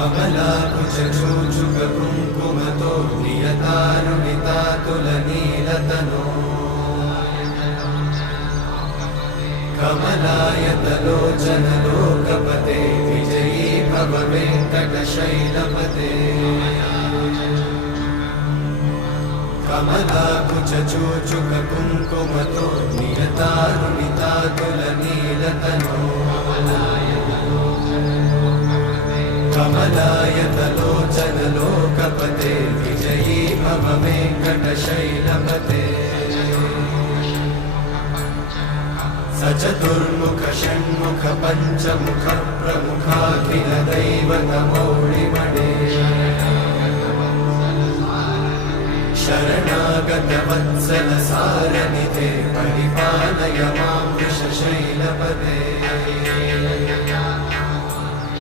कमलाकुचूचुककुङ्कुमतो नियतारुणितातुलनीलतनो कमलायतलोचनलोकपते विजयी भव वेङ्कटशैलपते कमलाकुचूचुककुङ्कुमतो नियतारुणितातुलनीलतनो कमलायतलोचनलोकपते विजयी भव वेङ्कटशैलपते स चतुर्मुख षण्मुख पञ्चमुख प्रमुखाखिल दैवतमौळिमणे शरणागत वत्सल सारनिधे परिपालय मां वृषशैलपते